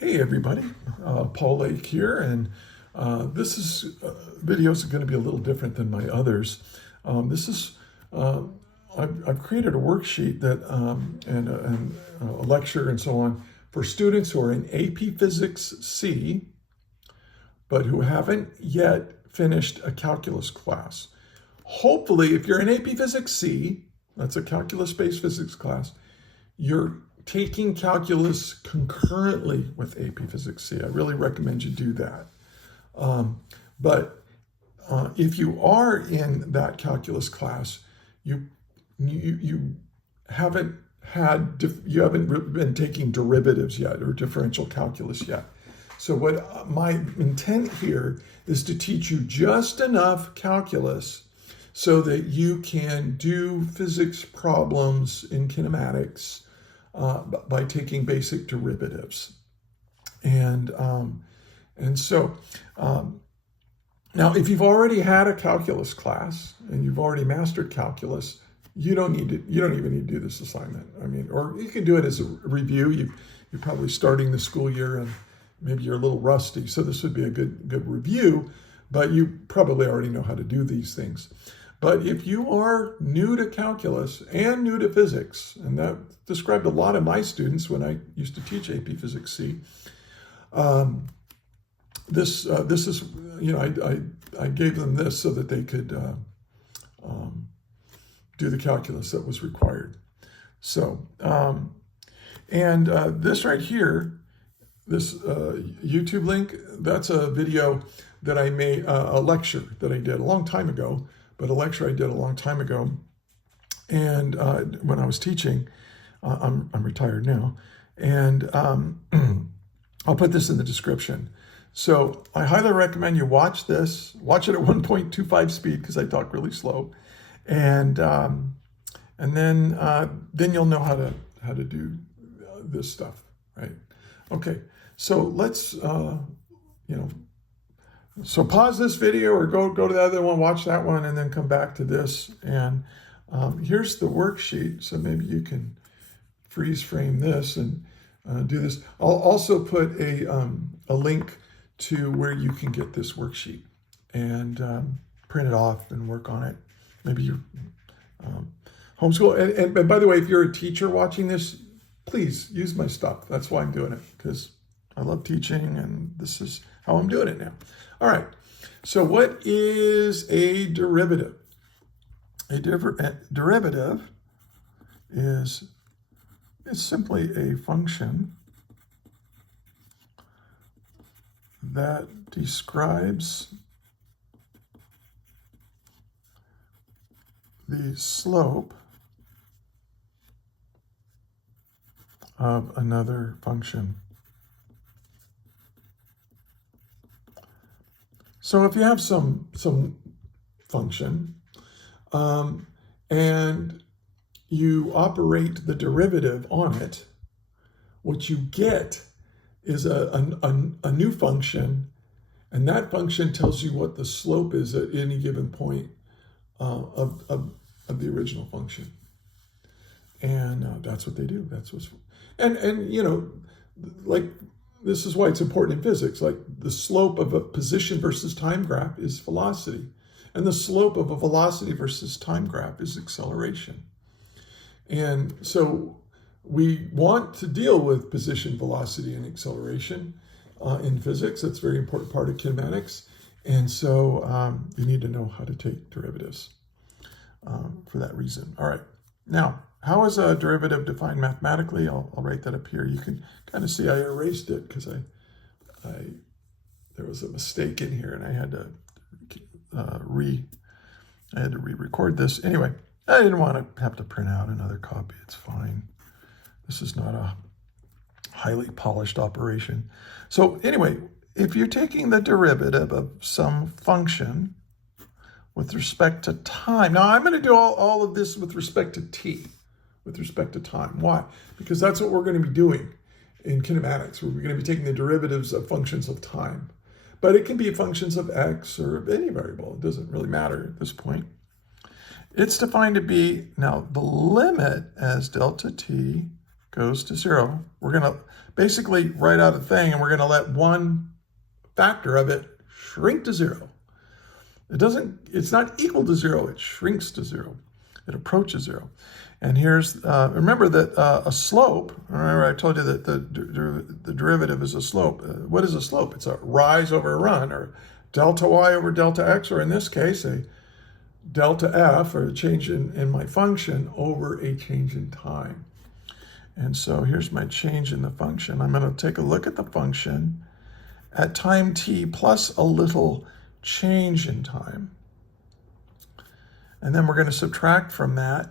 Hey everybody, Paul Lake here, and this video is going to be a little different than my others. This is I've created a worksheet that and a lecture and so on for students who are in AP Physics C, but who haven't yet finished a calculus class. Hopefully, if you're in AP Physics C, that's a calculus-based physics class, you're taking calculus concurrently with AP Physics C. I really recommend you do that. But if you are in that calculus class, you haven't been taking derivatives yet or differential calculus yet. So what my intent here is to teach you just enough calculus so that you can do physics problems in kinematics by taking basic derivatives. And so now if you've already had a calculus class and you've already mastered calculus, you don't even need to do this assignment. I mean, or you can do it as a review. You're probably starting the school year and maybe you're a little rusty, so this would be a good review, but you probably already know how to do these things. But if you are new to calculus and new to physics, and that described a lot of my students when I used to teach AP Physics C, this is, I gave them this so that they could do the calculus that was required. So, this right here, this YouTube link, that's a video that I made, a lecture that I did a long time ago, but a lecture I did a long time ago. And when I was teaching, I'm retired now, and I'll put this in the description. So I highly recommend you watch this. Watch it at 1.25 speed because I talk really slow, and then you'll know how to do this stuff, right? Okay, so let's So pause this video or go to the other one, watch that one, and then come back to this. And here's the worksheet, so maybe you can freeze frame this and do this. I'll also put a link to where you can get this worksheet and print it off and work on it. Maybe you homeschool. And by the way, if you're a teacher watching this, please use my stuff. That's why I'm doing it, because I love teaching and this is how I'm doing it now. All right, so what is a derivative? A derivative is simply a function that describes the slope of another function. So if you have some function and you operate the derivative on it, what you get is a new function, and that function tells you what the slope is at any given point of the original function. And that's what they do. That's what's like, this is why it's important in physics. Like, the slope of a position versus time graph is velocity, and the slope of a velocity versus time graph is acceleration. And so we want to deal with position, velocity, and acceleration in physics. That's a very important part of kinematics. And so you need to know how to take derivatives for that reason. All right. Now, how is a derivative defined mathematically? I'll write that up here. You can kind of see I erased it because there was a mistake in here and I had to re-record this. Anyway, I didn't want to have to print out another copy. It's fine. This is not a highly polished operation. So anyway, if you're taking the derivative of some function with respect to time, now I'm going to do all of this with respect to t, with respect to time. Why? Because that's what we're going to be doing in kinematics. We're going to be taking the derivatives of functions of time. But it can be functions of x or of any variable. It doesn't really matter at this point. It's defined to be, now the limit as delta t goes to 0. We're going to basically write out a thing, and we're going to let one factor of it shrink to 0. It's not equal to 0, it shrinks to 0. It approaches 0. And here's, remember that a slope, remember I told you that the derivative is a slope. What is a slope? It's a rise over a run, or delta y over delta x, or in this case, a delta f, or a change in my function over a change in time. And so here's my change in the function. I'm going to take a look at the function at time t plus a little change in time. And then we're going to subtract from that.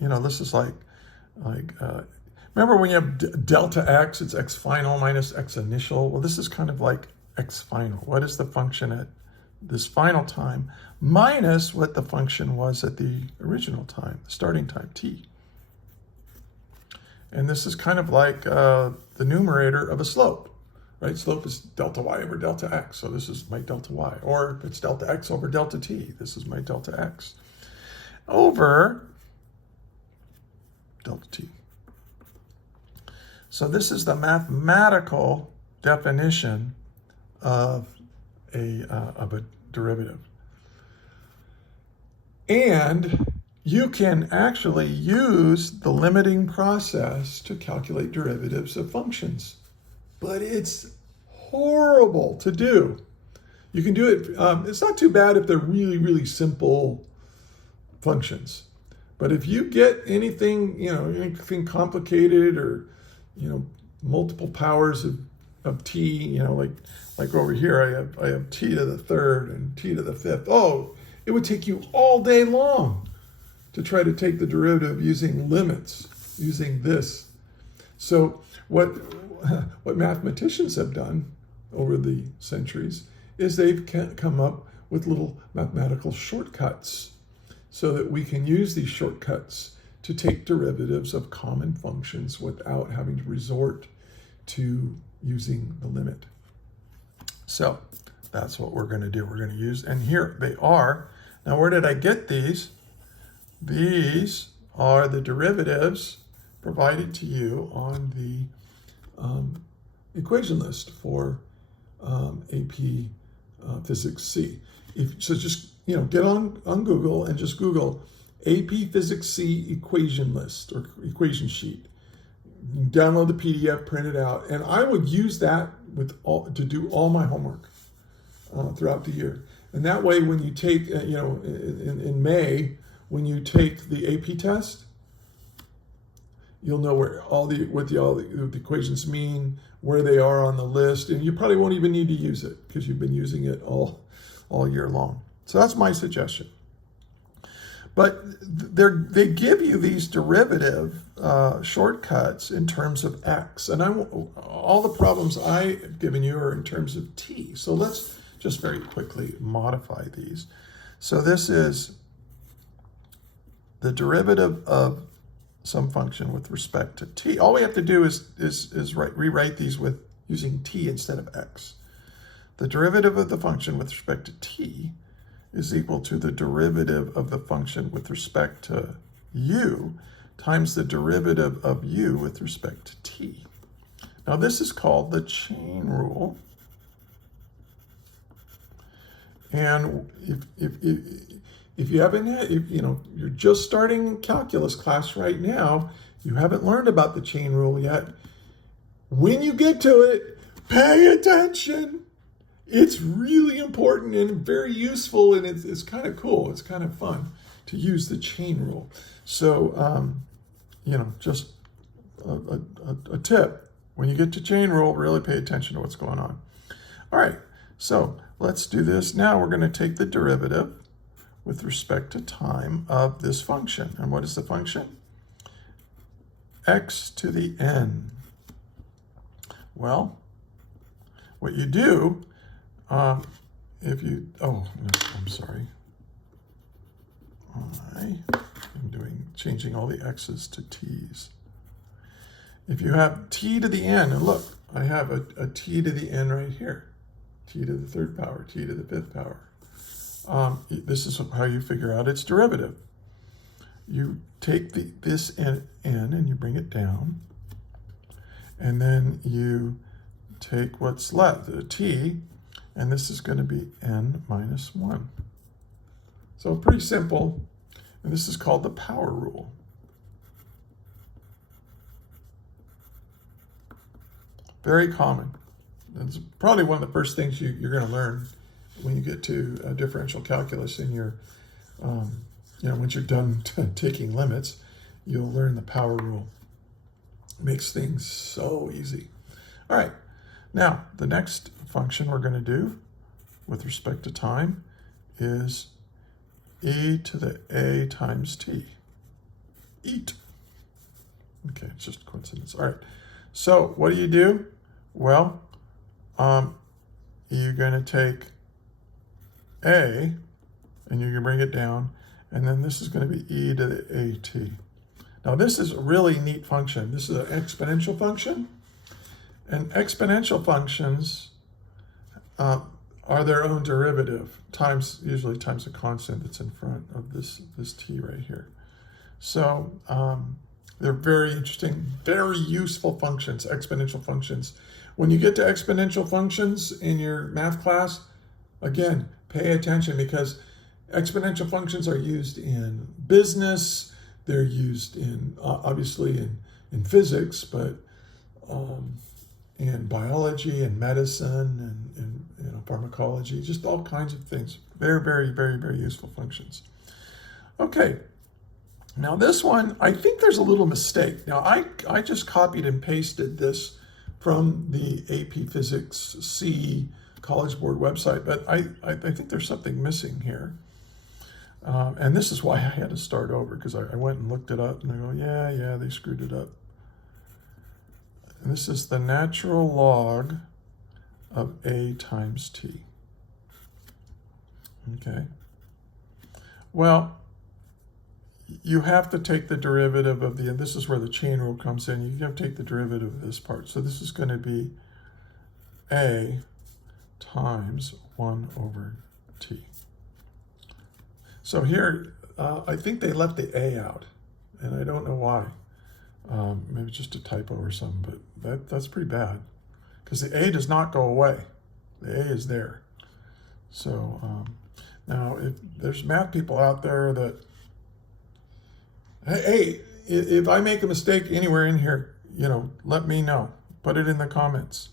You know, this is remember when you have delta x, it's x final minus x initial. Well, this is kind of like x final. What is the function at this final time minus what the function was at the original time, the starting time, t. And this is kind of like the numerator of a slope, right? Slope is delta y over delta x. So this is my delta y. Or if it's delta x over delta t, this is my delta x over delta t. So this is the mathematical definition of a derivative. And you can actually use the limiting process to calculate derivatives of functions, but it's horrible to do. You can do it, it's not too bad if they're really, really simple functions. But if you get anything, anything complicated, or, multiple powers of t, like over here, I have t to the third and t to the fifth. Oh, it would take you all day long to try to take the derivative using limits, using this. So what mathematicians have done over the centuries is they've come up with little mathematical shortcuts so that we can use these shortcuts to take derivatives of common functions without having to resort to using the limit. So that's what we're going to do. We're going to use, and here they are. Now, where did I get these? These are the derivatives provided to you on the equation list for AP Physics C. So just get on Google and just Google AP Physics C equation list or equation sheet. Download the PDF, print it out, and I would use that to do all my homework throughout the year. And that way, when you take, in May, when you take the AP test, you'll know where all the equations mean, where they are on the list, and you probably won't even need to use it because you've been using it all year long. So that's my suggestion. But they give you these derivative shortcuts in terms of x, and all the problems I've given you are in terms of t. So let's just very quickly modify these. So this is the derivative of some function with respect to t. All we have to do is rewrite these with using t instead of x. The derivative of the function with respect to t is equal to the derivative of the function with respect to u times the derivative of u with respect to t. Now this is called the chain rule. And if you haven't had, you're just starting calculus class right now, you haven't learned about the chain rule yet, when you get to it, pay attention. It's really important and very useful, and it's kind of cool. It's kind of fun to use the chain rule. So, just a tip. When you get to chain rule, really pay attention to what's going on. All right, so let's do this. Now we're going to take the derivative with respect to time of this function. And what is the function? X to the n. Well, what you do, I'm sorry. Changing all the x's to t's. If you have t to the n, and look, I have a t to the n right here. T to the third power, t to the fifth power. This is how you figure out its derivative. You take this n and you bring it down, and then you take what's left, the t, and this is going to be n minus 1. So pretty simple, and this is called the power rule. Very common. It's probably one of the first things you're going to learn when you get to differential calculus in your, once you're done taking limits, you'll learn the power rule. It makes things so easy. All right, now the next function we're going to do with respect to time is e to the a times t. Eat. Okay, it's just a coincidence. All right, so what do? Well, you're going to take a, and you're going to bring it down, and then this is going to be e to the at. Now this is a really neat function. This is an exponential function, and exponential functions are their own derivative, usually times a constant that's in front of this t right here. So they're very interesting, very useful functions, exponential functions. When you get to exponential functions in your math class, again, pay attention, because exponential functions are used in business, they're used in, obviously in physics, but in biology and medicine and pharmacology, just all kinds of things. Very, very, very, very useful functions. Okay, now this one, I think there's a little mistake. Now I just copied and pasted this from the AP Physics C College Board website, but I think there's something missing here. And this is why I had to start over, because I went and looked it up, and I go, yeah, they screwed it up. And this is the natural log of a times t. Okay. Well, you have to take the derivative of and this is where the chain rule comes in. You have to take the derivative of this part. So this is going to be a times 1 over t. So here, I think they left the a out, and I don't know why. Maybe just a typo or something, but that's pretty bad, because the a does not go away. The a is there. So now, if there's math people out there that, hey, if I make a mistake anywhere in here, let me know. Put it in the comments.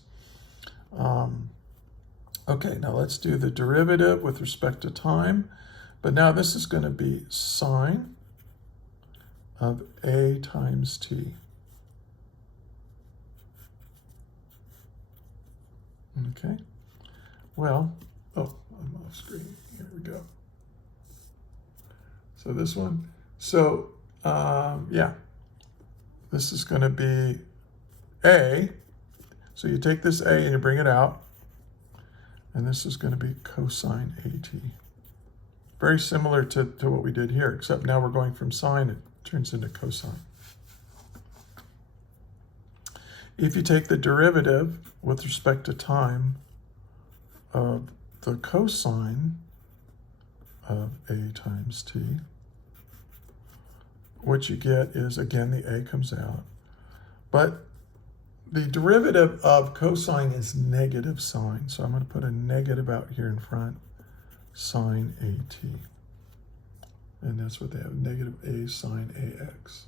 Okay, now let's do the derivative with respect to time. But now this is going to be sine of a times t. Okay. Well, I'm off screen. Here we go. So this one. So, this is going to be a. So you take this a and you bring it out. And this is going to be cosine at. Very similar to what we did here, except now we're going from sine, it turns into cosine. If you take the derivative with respect to time of the cosine of a times t, what you get is, again, the a comes out. But the derivative of cosine is negative sine, so I'm going to put a negative out here in front. Sine at, and that's what they have, negative a sine ax,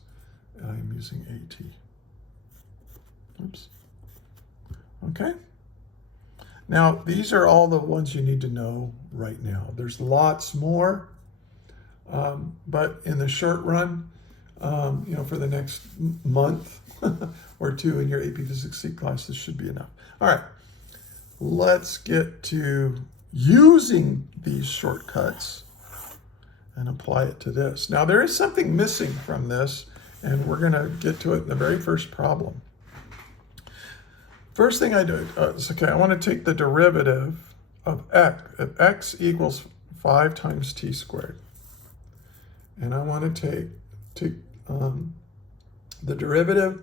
and I'm using at. Oops. Okay. Now these are all the ones you need to know right now. There's lots more, but in the short run, for the next month or two in your AP Physics C class, this should be enough. All right, let's get to using these shortcuts and apply it to this. Now there is something missing from this, and we're going to get to it in the very first problem. First thing I do is, okay, I want to take the derivative of x. If x equals 5 times t squared, and I want to take the derivative.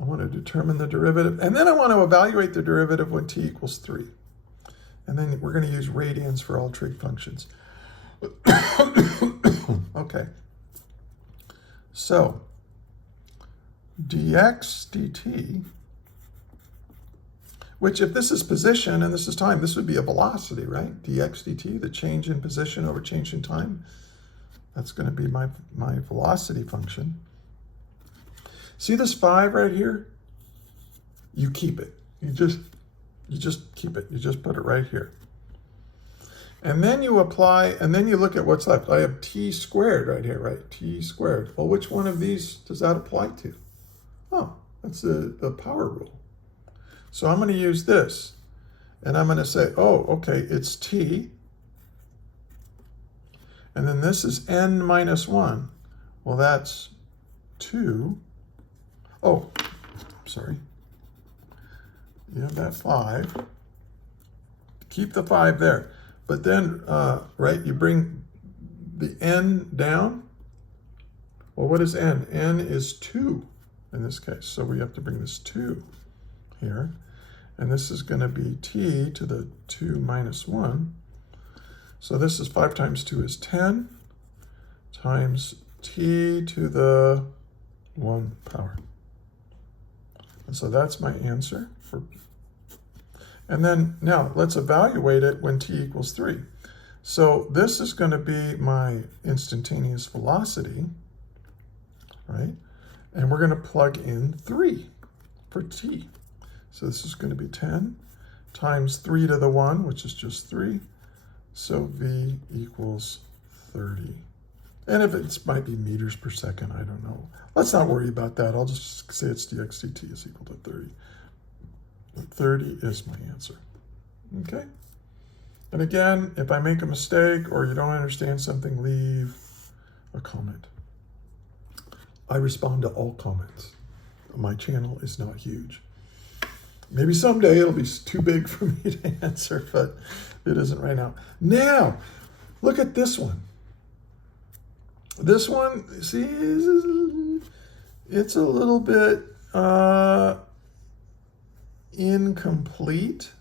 I want to determine the derivative, and then I want to evaluate the derivative when t equals 3. And then we're going to use radians for all trig functions. Okay. So dx dt, which if this is position and this is time, this would be a velocity, right? Dx dt, the change in position over change in time. That's going to be my velocity function. See this 5 right here? You keep it. You just keep it. You just put it right here. And then you apply, and then you look at what's left. I have t squared right here, right? T squared. Well, which one of these does that apply to? Oh, that's the power rule. So I'm going to use this. And I'm going to say, oh, okay, it's t. And then this is n minus 1. Well, that's 2. Oh, sorry. You have that 5. Keep the 5 there. But then, right, you bring the n down. Well, what is n? N is 2 in this case. So we have to bring this 2 here. And this is going to be t to the 2 minus 1. So this is 5 times 2 is 10 times t to the 1 power. And so that's my answer. And then now let's evaluate it when t equals 3. So this is going to be my instantaneous velocity, right? And we're going to plug in 3 for t. So this is going to be 10 times 3 to the 1, which is just 3. So v equals 30. And if it might be meters per second, I don't know. Let's not worry about that. I'll just say it's dx dt is equal to 30. 30 is my answer. Okay? And again, if I make a mistake or you don't understand something, leave a comment. I respond to all comments. My channel is not huge. Maybe someday it'll be too big for me to answer, but it isn't right now. Now, look at this one. This one, see, it's a little bit incomplete,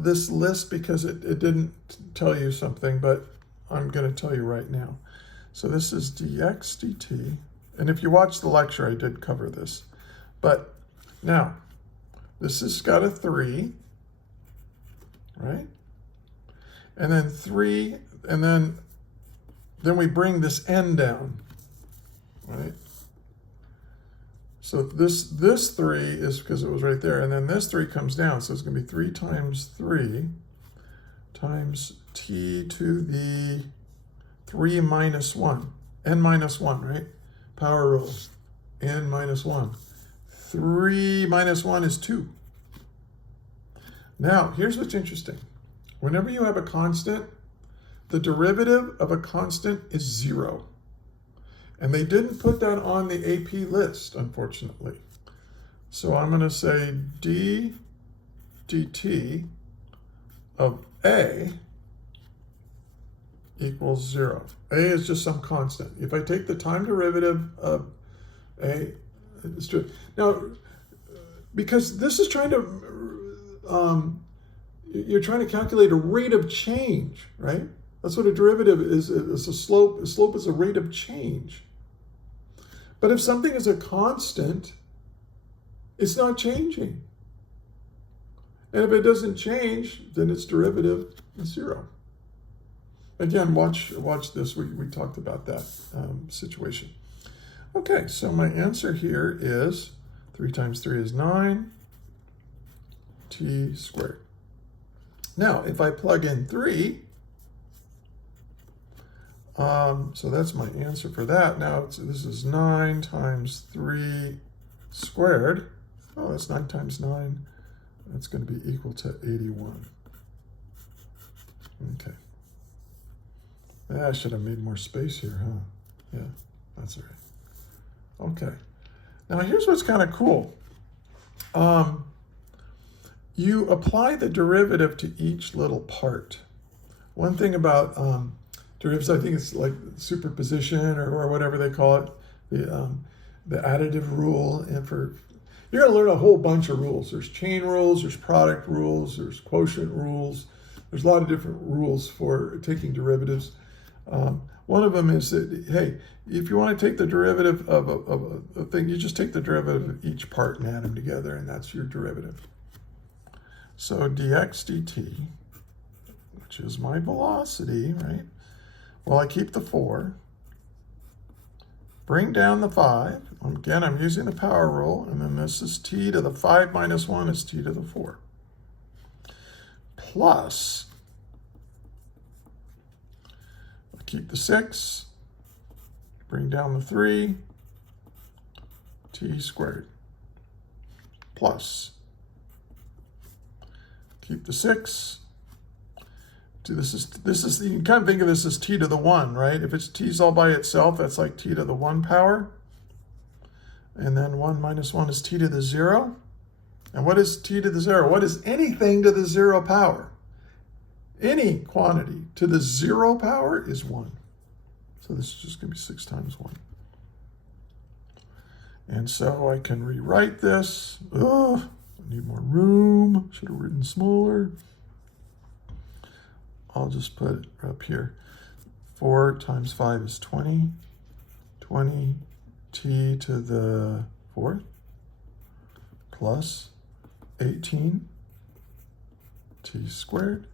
this list, because it didn't tell you something, but I'm going to tell you right now. So this is dx dt, and if you watch the lecture, I did cover this. But now, this has got a 3, right? And then 3, and then we bring this n down, right? So this 3 is because it was right there, and then this 3 comes down, so it's going to be 3 times 3 times t to the 3 minus 1, n minus 1, right? Power rule, n minus 1. 3 minus 1 is 2. Now, here's what's interesting. Whenever you have a constant, the derivative of a constant is 0. And they didn't put that on the AP list, unfortunately. So I'm going to say d dt of a equals 0. A is just some constant. If I take the time derivative of a, it's true. Now, because this is trying to, you're trying to calculate a rate of change, right? That's what a derivative is a slope. A slope is a rate of change. But if something is a constant, it's not changing. And if it doesn't change, then its derivative is 0. Again, watch this. We talked about that situation. Okay, so my answer here is 3 times 3 is 9, t squared. Now, if I plug in 3, so that's my answer for that. Now, this is 9 times 3 squared. Oh, that's 9 times 9. That's going to be equal to 81. Okay. Yeah, I should have made more space here, huh? Yeah, that's all right. Okay. Now, here's what's kind of cool. You apply the derivative to each little part. One thing about derivatives, I think it's like superposition or whatever they call it, the additive rule. And you're going to learn a whole bunch of rules. There's chain rules, there's product rules, there's quotient rules. There's a lot of different rules for taking derivatives. One of them is that, hey, if you want to take the derivative of a thing, you just take the derivative of each part and add them together, and that's your derivative. So dx dt, which is my velocity, right? Well, I keep the 4. Bring down the 5. Again, I'm using the power rule, and then this is t to the 5 minus 1 is t to the 4. Plus, I keep the 6. Bring down the 3, t squared. Plus, keep the 6. This is you can kind of think of this as t to the 1, right? If it's t's all by itself, that's like t to the 1 power. And then 1 minus 1 is t to the 0. And what is t to the 0? What is anything to the 0 power? Any quantity to the 0 power is 1. So this is just going to be 6 times 1. And so I can rewrite this. I need more room. Should have written smaller. I'll just put it up here. 4 times 5 is 20. 20 t to the 4th plus 18 t squared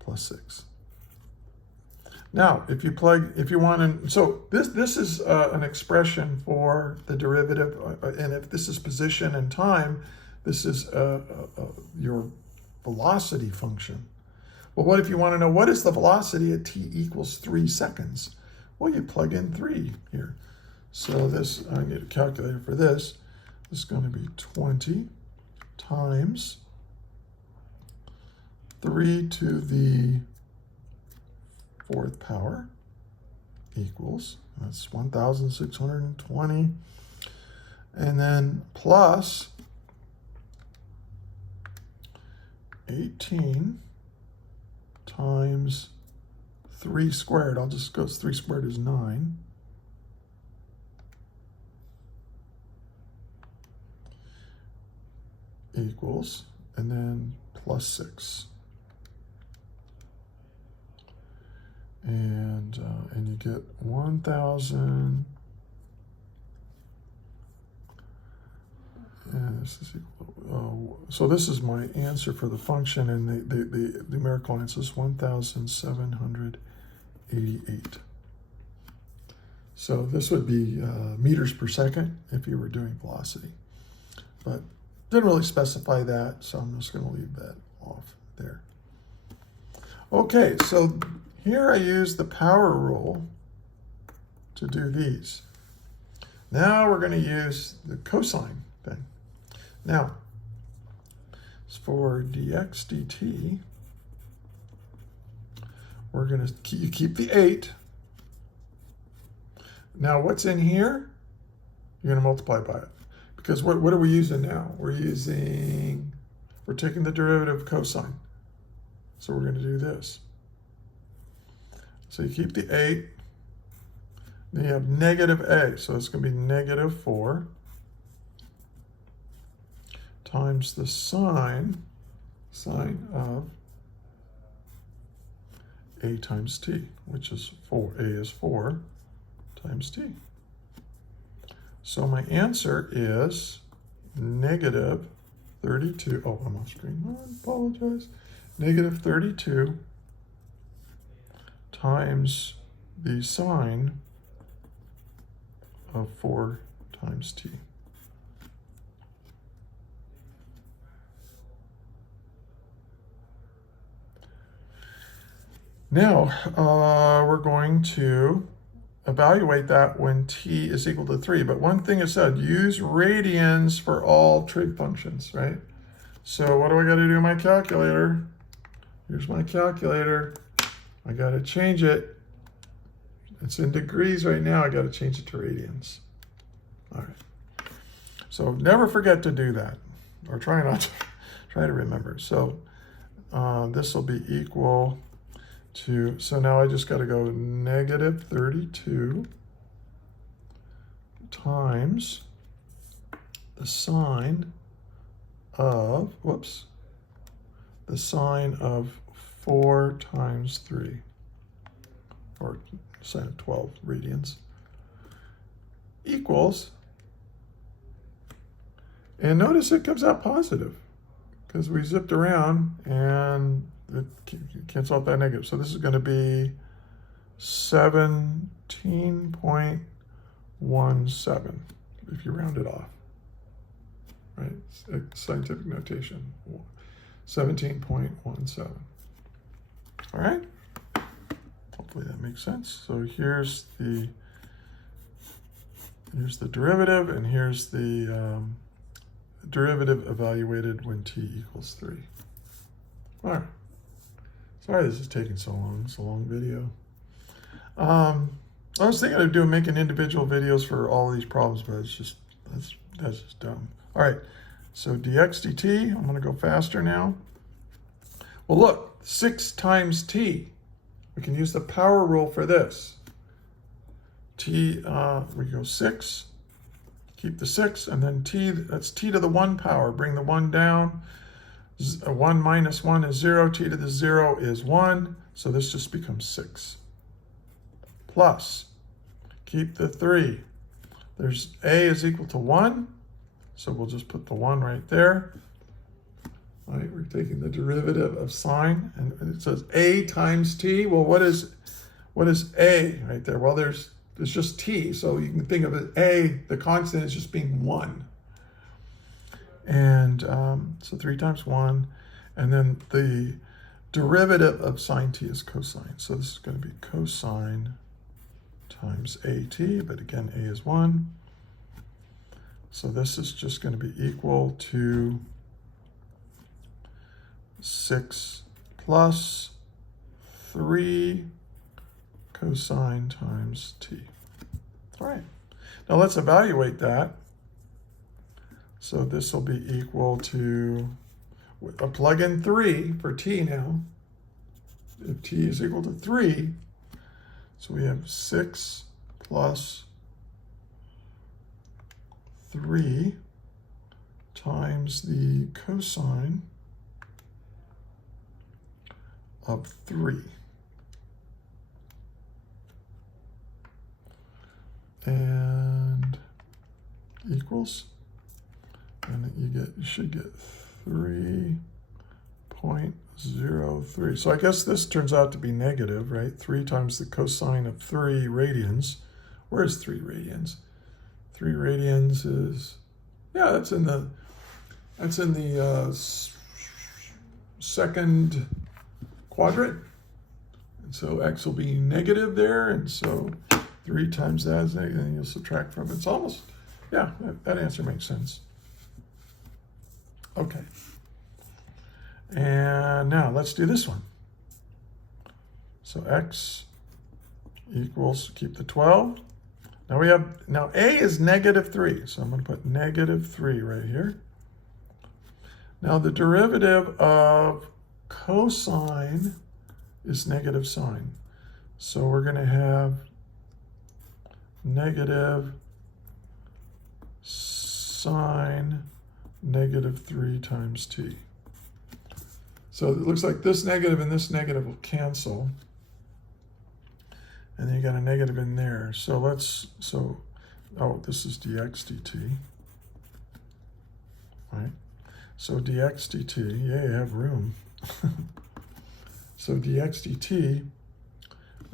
plus 6. Now, if you want to, so this is an expression for the derivative, and if this is position and time, this is your velocity function. Well, what if you want to know what is the velocity at t equals 3 seconds? Well, you plug in 3 here. So this, I need a calculator for this. This is going to be 20 times 3 to the 4th power equals, that's 1,620. And then plus 18 times 3 squared. I'll just go, 3 squared is 9. Equals, and then plus 6. And you get 1,000. And this is equal. So this is my answer for the function, and the numerical answer is 1,788. So this would be meters per second if you were doing velocity, but didn't really specify that, so I'm just going to leave that off there. Okay, so here I use the power rule to do these. Now we're going to use the cosine thing. Now, for dx dt, we're going to keep the 8. Now what's in here? You're going to multiply by it. Because what are we using now? We're taking the derivative of cosine. So we're going to do this. So you keep the 8. Then you have negative a. So it's going to be negative 4 times the sine of a times t, which is 4. A is 4 times t. So my answer is negative 32. Oh, I'm off screen. I apologize. Negative 32 times the sine of 4 times t. Now, we're going to evaluate that when t is equal to 3. But one thing it said, use radians for all trig functions, right? So what do I got to do in my calculator? Here's my calculator. I got to change it. It's in degrees right now. I got to change it to radians. All right. So never forget to do that, or try not to. Try to remember. So this will be equal to, so now I just got to go negative 32 times the sine of, the sine of 4 times 3. or sine of 12 radians, equals, and notice it comes out positive because we zipped around and it cancels out that negative. So this is going to be 17.17 if you round it off, right? Scientific notation, 17.17. All right, hopefully that makes sense. So here's the derivative, and here's the derivative evaluated when t equals 3. All right. Sorry this is taking so long. It's a long video. I was thinking of making individual videos for all of these problems, but it's just that's just dumb. All right. So dx dt. I'm going to go faster now. Well, look, 6 times t. We can use the power rule for this. T. We go 6. Keep the 6, and then t, that's t to the 1 power. Bring the 1 down. 1 minus 1 is 0. T to the 0 is 1. So this just becomes 6. Plus, keep the 3. There's a is equal to 1. So we'll just put the 1 right there. All right, we're taking the derivative of sine, and it says a times t. Well, what is a right there? Well, it's just t, so you can think of it, a, the constant is just being 1. And so 3 times 1, and then the derivative of sine t is cosine. So this is going to be cosine times at, but again, a is 1. So this is just going to be equal to 6 plus 3 cosine times t. All right, now let's evaluate that. So this will be equal to, plug in 3 for t now. If t is equal to 3, so we have 6 plus 3 times the cosine of 3. And equals, and you should get 3.03. So I guess this turns out to be negative, right? 3 times the cosine of 3 radians. Where's 3 radians? 3 radians is, yeah, that's in the second quadrant. And so x will be negative there, and so 3 times that is negative, and you'll subtract from it. It's almost, yeah, that answer makes sense. Okay. And now let's do this one. So x equals, keep the 12. Now a is negative 3, so I'm going to put negative 3 right here. Now the derivative of cosine is negative sine. So we're going to have negative sine negative 3 times t. So it looks like this negative and this negative will cancel. And then you got a negative in there. So this is dx dt. Right? So dx dt, yeah, you have room. So dx dt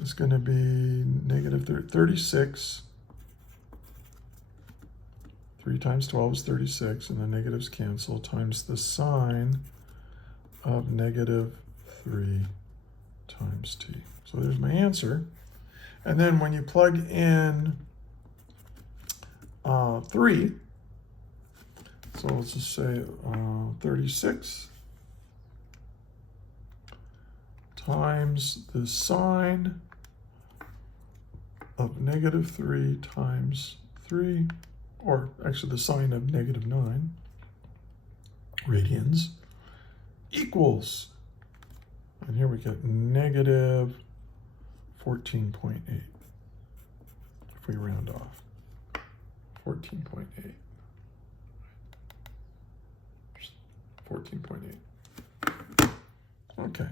is going to be negative 36. 3 times 12 is 36, and the negatives cancel, times the sine of negative 3 times t. So there's my answer. And then when you plug in 3, so let's just say 36 times the sine of negative 3 times 3, or actually the sine of negative 9 radians, equals, and here we get negative 14.8 if we round off. 14.8. 14.8. Okay.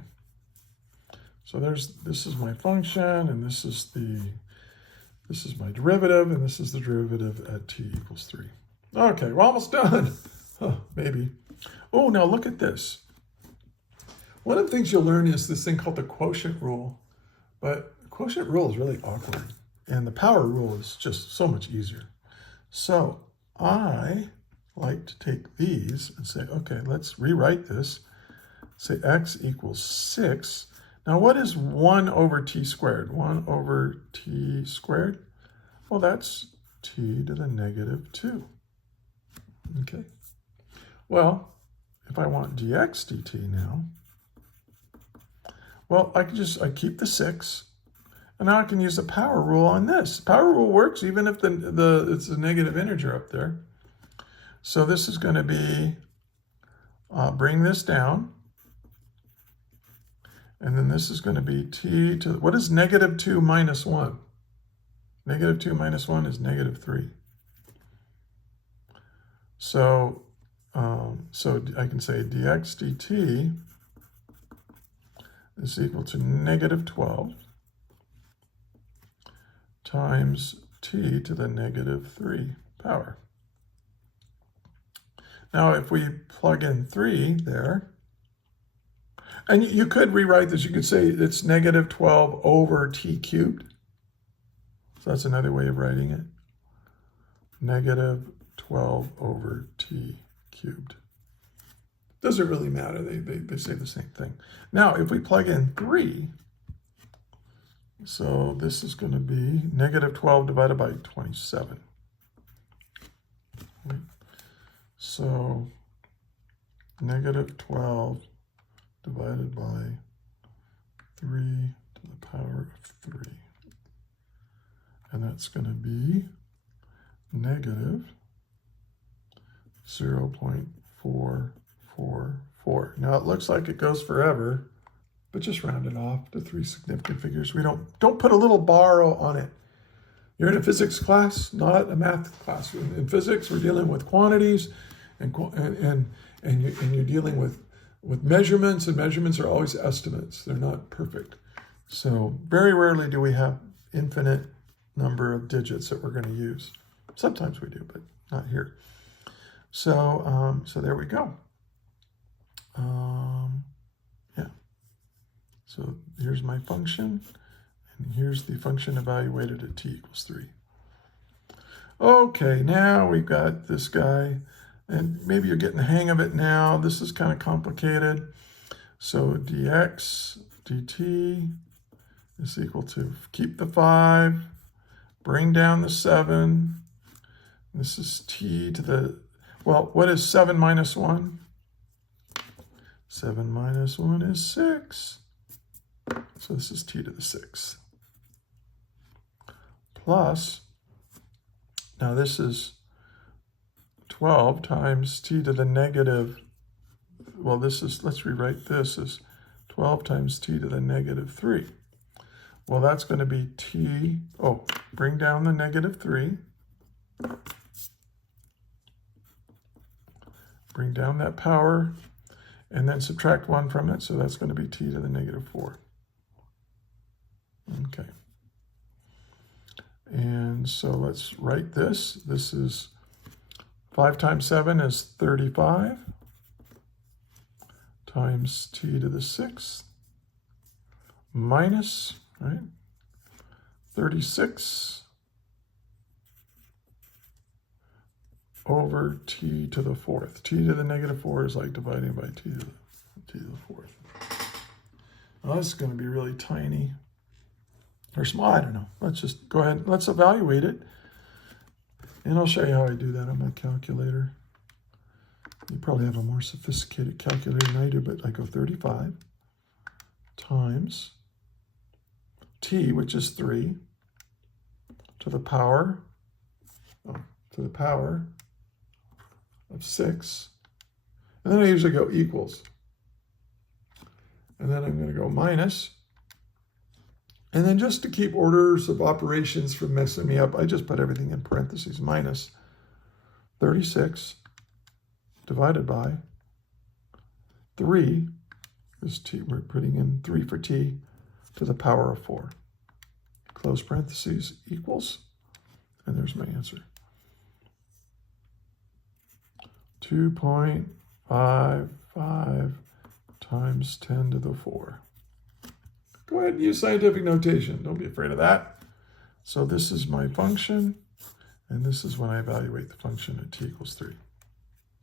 So this is my function, and this is my derivative, and this is the derivative at t equals 3. Okay, we're almost done. Huh, maybe. Oh, now look at this. One of the things you'll learn is this thing called the quotient rule. But the quotient rule is really awkward. And the power rule is just so much easier. So I like to take these and say, okay, let's rewrite this. Say x equals 6. Now what is 1 over t squared? 1 over t squared? Well, that's t to the negative 2. Okay. Well, if I want dx dt now, well, I keep the 6, and now I can use the power rule on this. Power rule works even if it's a negative integer up there. So this is going to be, bring this down, and then this is going to be t to, what is negative 2 minus 1? Negative 2 minus 1 is negative 3. So, so I can say dx dt is equal to negative 12 times t to the negative 3 power. Now, if we plug in 3 there, and you could rewrite this, you could say it's negative 12 over t cubed. So that's another way of writing it. Negative 12 over t cubed. Doesn't really matter. They say the same thing. Now, if we plug in 3, so this is going to be negative 12 divided by 27. So negative 12 divided by 3 to the power of 3. And that's going to be negative 0.444. Now it looks like it goes forever, but just round it off to 3 significant figures. We don't put a little bar on it. You're in a physics class, not a math class. In physics, we're dealing with quantities, and you're dealing with measurements, and measurements are always estimates. They're not perfect. So very rarely do we have infinite number of digits that we're going to use. Sometimes we do, but not here. So so there we go. Yeah. So here's my function, and here's the function evaluated at t equals 3. Okay, now we've got this guy, and maybe you're getting the hang of it now. This is kind of complicated. So dx dt is equal to, keep the 5, bring down the 7. This is t to the, well, what is 7 minus 1? 7 minus 1 is 6. So this is t to the 6. Plus, now this is 12 times t to the negative, well, this is, let's rewrite this as 12 times t to the negative 3. Well, that's going to be t, bring down the negative 3. Bring down that power, and then subtract 1 from it, so that's going to be t to the negative 4. Okay. And so let's write this. This is 5 times 7 is 35 times t to the 6 minus, right, 36 over t to the 4th. T to the negative 4 is like dividing by t to the 4th. Well, this is going to be really tiny. Or small, I don't know. Let's just go ahead, let's evaluate it. And I'll show you how I do that on my calculator. You probably have a more sophisticated calculator than I do, but I go 35 times t, which is 3, to the power of 6. And then I usually go equals. And then I'm going to go minus. And then just to keep orders of operations from messing me up, I just put everything in parentheses, minus 36 divided by 3, is t, we're putting in 3 for t, to the power of 4. Close parentheses equals, and there's my answer. 2.55 times 10 to the 4. Go ahead and use scientific notation. Don't be afraid of that. So this is my function, and this is when I evaluate the function at t equals 3,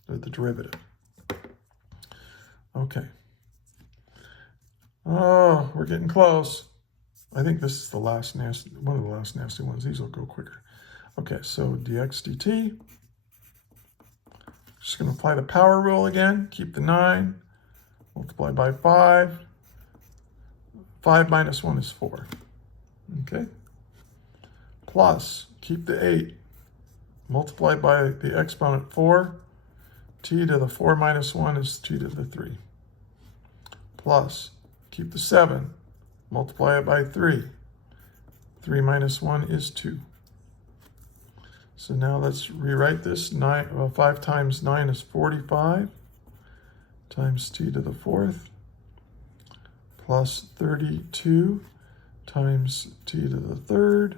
or the derivative. Okay. Oh, we're getting close. I think this is the last nasty, one of the last nasty ones. These will go quicker. Okay, so dx dt. Just going to apply the power rule again. Keep the 9. Multiply by 5. 5 minus 1 is 4. Okay. Plus, keep the 8. Multiply by the exponent 4. T to the 4 minus 1 is t to the 3. Plus, keep the 7. Multiply it by 3. 3 minus 1 is 2. So now let's rewrite this. 5 times 9 is 45 times t to the 4th plus 32 times t to the 3rd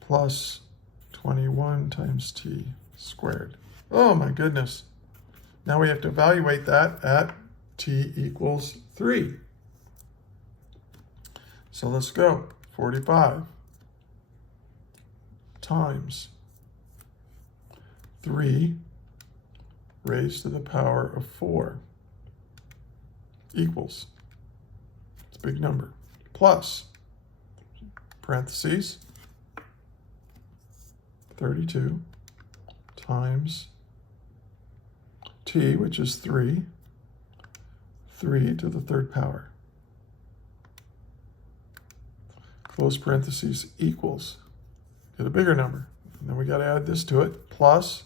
plus 21 times t squared. Oh my goodness. Now we have to evaluate that at t equals 3. So let's go. 45 times 3 raised to the power of 4 equals, it's a big number, plus, parentheses, 32 times t, which is 3 to the 3rd power. Close parentheses equals, get a bigger number. And then we got to add this to it, plus,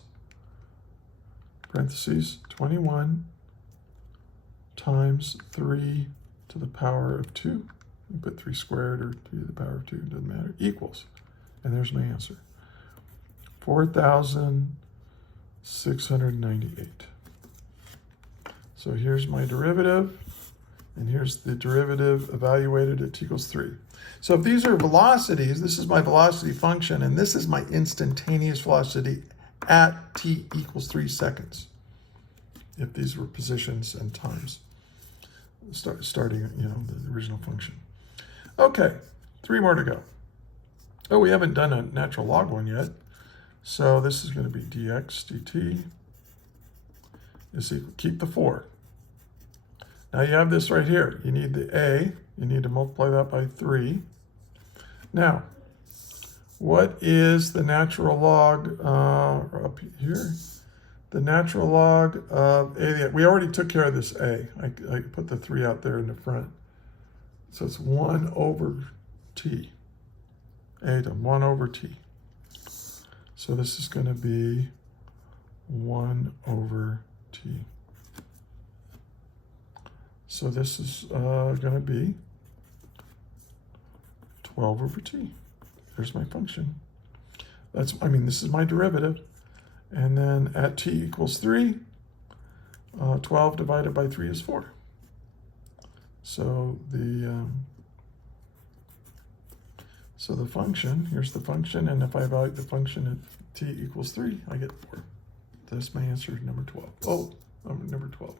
parentheses, 21 times 3 to the power of 2. You put 3 squared or 3 to the power of 2, doesn't matter, equals. And there's my answer. 4,698. So here's my derivative, and here's the derivative evaluated at t equals 3. So if these are velocities, this is my velocity function, and this is my instantaneous velocity at t equals 3 seconds. If these were positions and times, starting, the original function. Okay, 3 more to go. Oh, we haven't done a natural log one yet. So this is going to be dx dt is equal, keep the 4. Now you have this right here. You need the a, you need to multiply that by 3. Now, what is the natural log up here? The natural log of a, we already took care of this a. I put the 3 out there in the front. So it's 1 over t. A to 1 over t. So this is going to be 1 over t. So this is going to be 12 over t. There's my function. This is my derivative. And then at t equals 3, 12 divided by 3 is 4. So the function, here's the function, and if I evaluate the function at t equals 3, I get 4. That's my answer, number 12. Oh, number 12.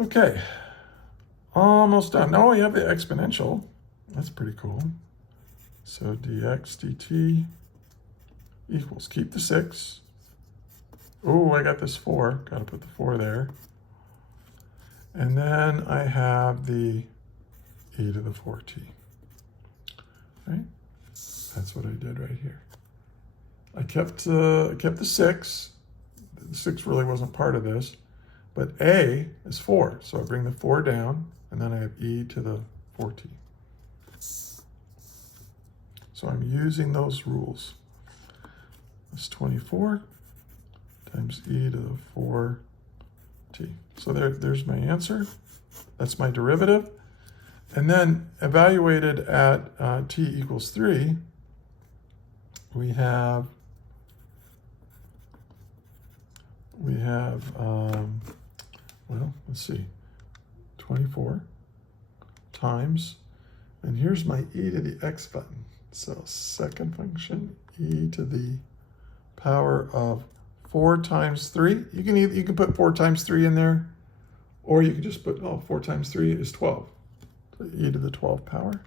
Okay, almost done. Now we have the exponential. That's pretty cool. So dx dt equals, keep the 6. Oh, I got this 4. Got to put the 4 there. And then I have the e to the 4t. Right? That's what I did right here. I kept the 6. The 6 really wasn't part of this. But a is 4. So I bring the 4 down, and then I have e to the 4t. So I'm using those rules. That's 24 times e to the 4t. So there's my answer. That's my derivative. And then evaluated at t equals 3, we have well, let's see. 24 times, and here's my e to the x button. So second function, e to the power of 4 times 3. You can put 4 times 3 in there, or you can just put, 4 times 3 is 12. So e to the 12 power.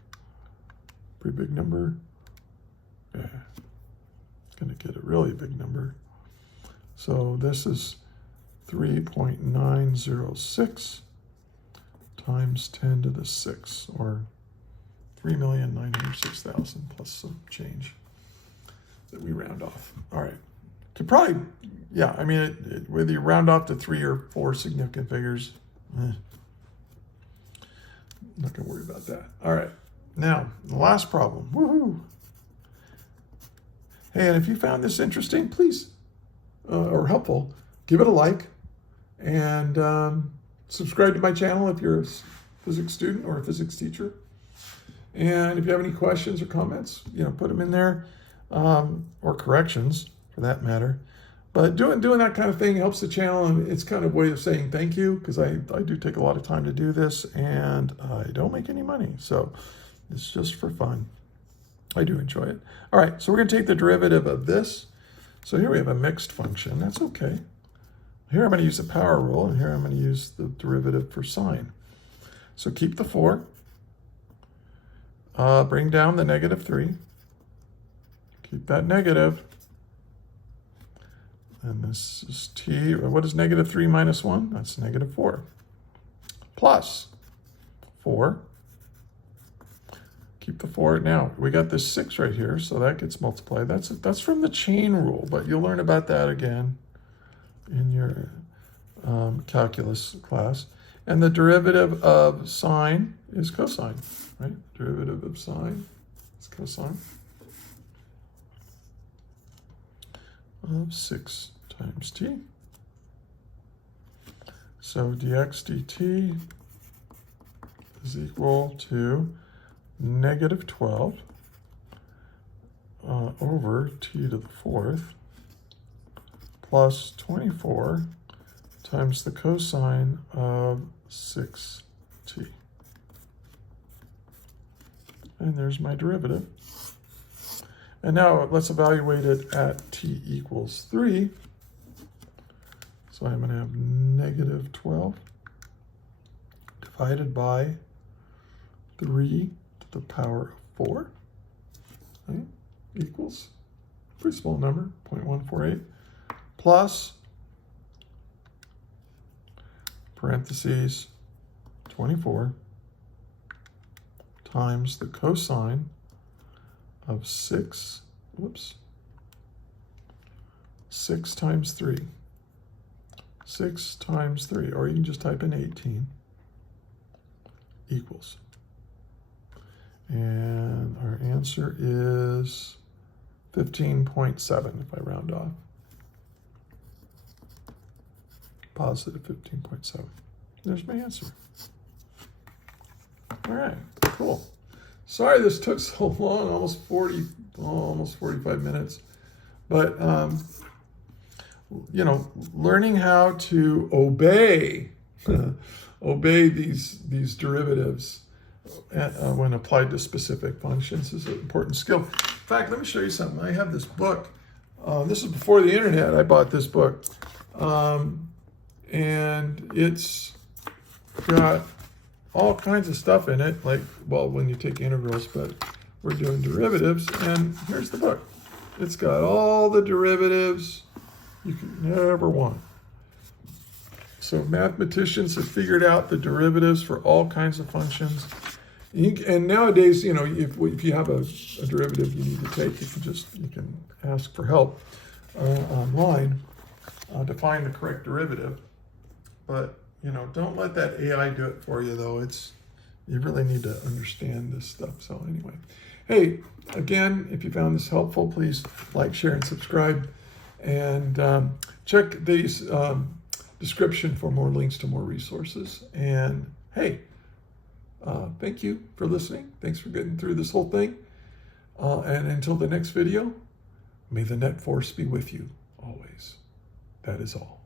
Pretty big number. Yeah, it's going to get a really big number. So this is 3.906 times 10 to the 6, or 3,906,000 plus some change that we round off. All right. Could probably, yeah, I mean, whether you round off to 3 or 4 significant figures, not going to worry about that. All right. Now, the last problem. Woohoo! Hey, and if you found this interesting, please, or helpful, give it a like, and subscribe to my channel if you're a physics student or a physics teacher. And if you have any questions or comments, put them in there, or corrections for that matter. But doing that kind of thing helps the channel, and it's kind of a way of saying thank you, because I do take a lot of time to do this, and I don't make any money. So it's just for fun. I do enjoy it. All right, so we're going to take the derivative of this. So here we have a mixed function. That's okay. Here I'm going to use the power rule, and here I'm going to use the derivative for sine. So keep the 4. Bring down the -3. Keep that negative. And this is t. What is -3 minus 1? That's -4. Plus 4. Keep the 4. Now, we got this 6 right here, so that gets multiplied. That's from the chain rule, but you'll learn about that again in your calculus class. And the derivative of sine is cosine, right? Derivative of sine is cosine of 6 times t. So dx dt is equal to -12 over t to the 4th plus 24 times the cosine of 6t. And there's my derivative. And now let's evaluate it at t equals 3. So I'm going to have -12 divided by 3 to the power of 4, right? Equals a pretty small number, 0.148, plus parentheses 24 times the cosine of 6 times 3. 6 times 3, or you can just type in 18, equals. And our answer is 15.7 if I round off. Positive 15.7. There's my answer. All right, cool. Sorry this took so long, almost 45 minutes. But, learning how to obey these derivatives when applied to specific functions is an important skill. In fact, let me show you something. I have this book. This is before the internet. I bought this book. And it's got all kinds of stuff in it, like, well, when you take integrals, but we're doing derivatives, and here's the book. It's got all the derivatives you could never want. So mathematicians have figured out the derivatives for all kinds of functions. And nowadays, if you have a derivative you need to take, you can ask for help online to find the correct derivative. But, don't let that AI do it for you, though. You really need to understand this stuff. So anyway, hey, again, if you found this helpful, please like, share, and subscribe. And check the description for more links to more resources. And hey, thank you for listening. Thanks for getting through this whole thing. And until the next video, may the net force be with you always. That is all.